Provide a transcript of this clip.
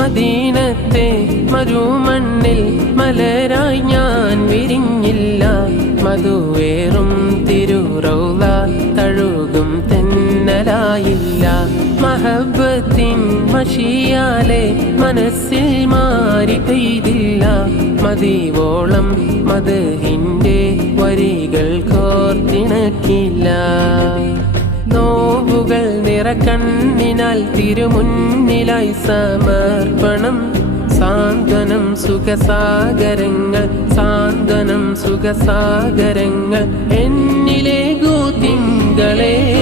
മദീനത്തെ മരുമണ്ണിൽ മലരായി ഞാൻ വിരിഞ്ഞില്ല. മധുവേറും തിരുറൗള തഴുകും തെന്നലായില്ല. മഹബത്തിൻ മഷിയാലെ മനസ്സിൽ മാറി പെയ്തില്ല. മതിവോളം മദ്ഹിന്റെ വരികൾ കോർത്തിണക്കില്ല. നോവുകൾ നിറകണ്ണിനാൽ തിരുമുന്നിലായി സമർപ്പണം. സാന്ത്വനം സുഖസാഗരങ്ങൾ, സാന്ത്വനം സുഖസാഗരങ്ങൾ എന്നിലേകൂ തിങ്കളേ.